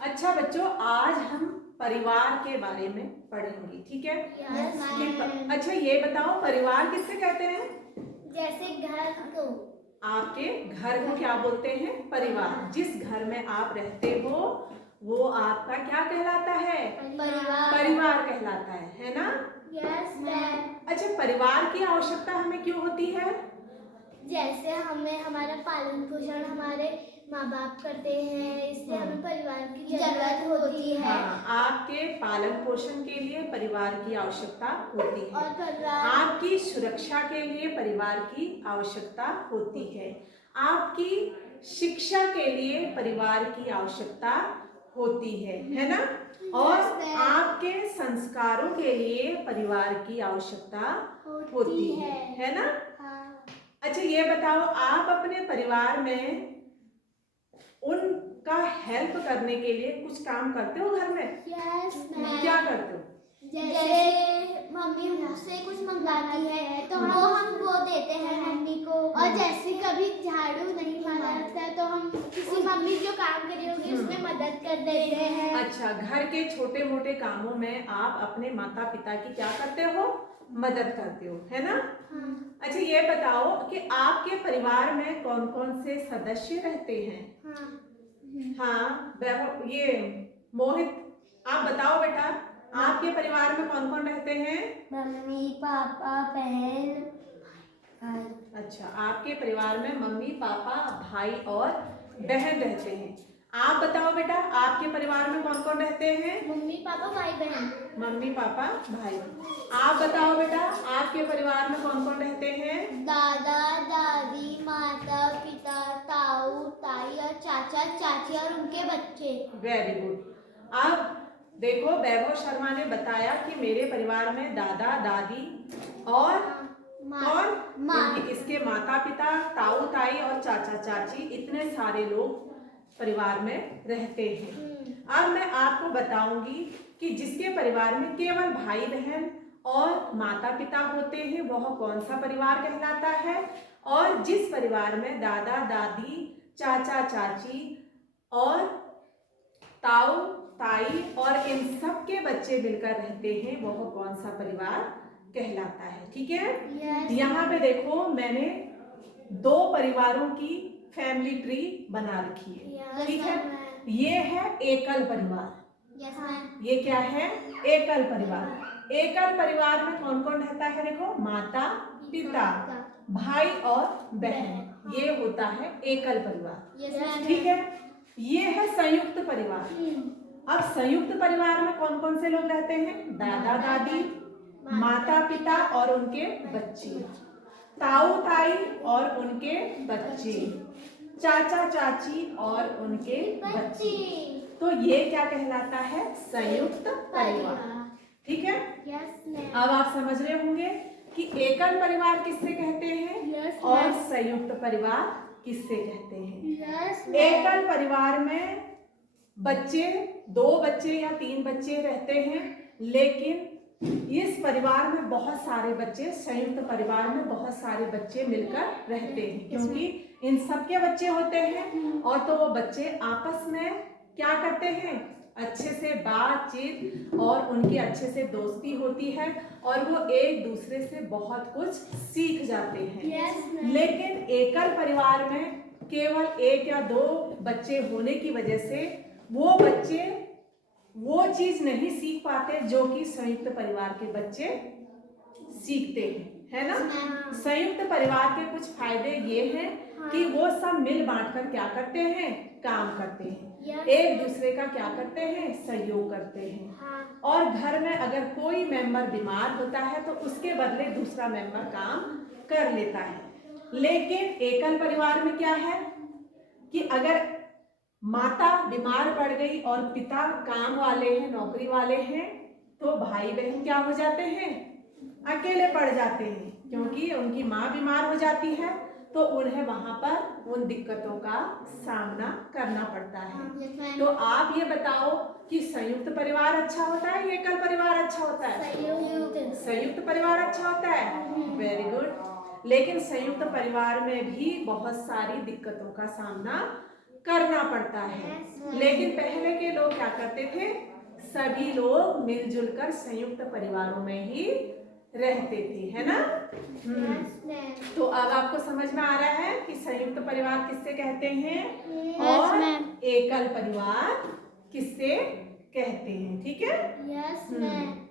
अच्छा बच्चों, आज हम परिवार के बारे में पढ़ेंगे, ठीक है? अच्छा ये बताओ, परिवार किससे कहते हैं? जैसे घर को, आपके घर को क्या बोलते हैं? परिवार। जिस घर में आप रहते हो वो आपका क्या कहलाता है? परिवार कहलाता है ना? Yes ma'am. अच्छा, परिवार की आवश्यकता हमें क्यों होती है? जैसे हमें हमारा पालन पोषण हमारे माँ बाप करते हैं, इसलिए हमें परिवार की जरूरत होती है। हाँ, आपके पालन पोषण के लिए परिवार की आवश्यकता होती है और परिवार आपकी सुरक्षा के लिए परिवार की आवश्यकता होती है, आपकी शिक्षा के लिए परिवार की आवश्यकता होती है ना? और आपके संस्कारों के लिए परिवार की आवश्यकता होती है ना? अच्छा ये बताओ, आप अपने परिवार में उनका हेल्प करने के लिए कुछ काम करते हो घर में? Yes ma'am. क्या करते हो? जैसे मम्मी हमसे कुछ मंगाती है तो हम वो देते हैं मम्मी को। और जैसे कभी झाड़ू नहीं मारा रहता है तो हम किसी मम्मी जो काम करी होगी उसमें मदद कर देते हैं। अच्छा, घर के छोटे मोटे कामों में आप अपने माता पिता की क्या करते हो? मदद करते हो, है ना? हाँ। अच्छा ये बताओ कि आपके परिवार में कौन कौन से सदस्य रहते हैं? हाँ, ये मोहित, आप बताओ बेटा, आपके परिवार में कौन कौन रहते हैं? मम्मी पापा बहन। अच्छा, आपके परिवार में मम्मी पापा भाई और बहन रहते हैं। आप बताओ बेटा, आपके परिवार में कौन कौन रहते हैं? मम्मी पापा भाई बहन। मम्मी पापा भाई। आप बताओ बेटा, आपके परिवार में कौन कौन रहते हैं? दादा दादी माता पिता ताऊ ताई और चाचा चाची और उनके बच्चे। Very good. अब देखो, वैभव शर्मा ने बताया कि मेरे परिवार में दादा दादी और कौन? इसके माता पिता, ताऊ ताई और चाचा चाची, इतने सारे लोग परिवार में रहते हैं। अब मैं आपको बताऊंगी कि जिसके परिवार में केवल भाई बहन और माता पिता होते हैं वह कौन सा परिवार कहलाता है, और जिस परिवार में दादा दादी चाचा चाची और ताऊ ताई और इन सब के बच्चे मिलकर रहते हैं वह कौन सा परिवार कहलाता है? ठीक है। यहाँ पे देखो, मैंने दो परिवारों की फैमिली ट्री बना रखी है, ठीक है? ये है एकल परिवार। ये क्या है? एकल परिवार। एकल परिवार में कौन कौन रहता है? देखो, माता पिता भाई और बहन, ये होता है एकल परिवार, ठीक है? ये है संयुक्त परिवार। अब संयुक्त परिवार में कौन कौन से लोग रहते हैं? दादा दादी, माता पिता और उनके बच्चे, ताऊ ताई और उनके बच्चे, चाचा चाची और उनके बच्चे। तो ये क्या कहलाता है? संयुक्त परिवार, ठीक है? अब आप समझ रहे होंगे कि एकल परिवार किससे कहते हैं और संयुक्त परिवार किससे कहते हैं। एकल परिवार में बच्चे, 2 बच्चे या 3 बच्चे रहते हैं, लेकिन इस परिवार में बहुत सारे बच्चे, संयुक्त परिवार में बहुत सारे बच्चे मिलकर रहते हैं, क्योंकि इन सबके बच्चे होते हैं और तो वो बच्चे आपस में क्या करते हैं? अच्छे से बातचीत और उनकी अच्छे से दोस्ती होती है और वो एक दूसरे से बहुत कुछ सीख जाते हैं। लेकिन एकल परिवार में केवल 1 या 2 बच्चे होने की वजह से वो बच्चे वो चीज नहीं सीख पाते जो कि संयुक्त परिवार के बच्चे सीखते हैं, है ना? संयुक्त परिवार के कुछ फायदे ये हैं कि वो सब मिल बांट कर क्या करते हैं? काम करते हैं, एक दूसरे का क्या करते हैं? सहयोग करते हैं। और घर में अगर कोई मेंबर बीमार होता है तो उसके बदले दूसरा मेंबर काम कर लेता है। लेकिन एकल परिवार में क्या है कि अगर माता बीमार पड़ गई और पिता काम वाले हैं, नौकरी वाले हैं, तो भाई बहन क्या हो जाते हैं? अकेले पड़ जाते हैं, क्योंकि उनकी माँ बीमार हो जाती है तो उन्हें वहां पर उन दिक्कतों का सामना करना पड़ता है। तो आप ये बताओ कि संयुक्त परिवार अच्छा होता है, एकल परिवार अच्छा होता है? संयुक्त परिवार अच्छा होता है। Very good. लेकिन संयुक्त परिवार में भी बहुत सारी दिक्कतों का सामना करना पड़ता है। लेकिन पहले के लोग क्या करते थे, सभी लोग मिलजुल कर संयुक्त परिवारों में ही रहते थे, है ना। तो अब आपको समझ में आ रहा है कि संयुक्त परिवार किससे कहते हैं और एकल परिवार किससे कहते हैं, ठीक है। Yes ma'am.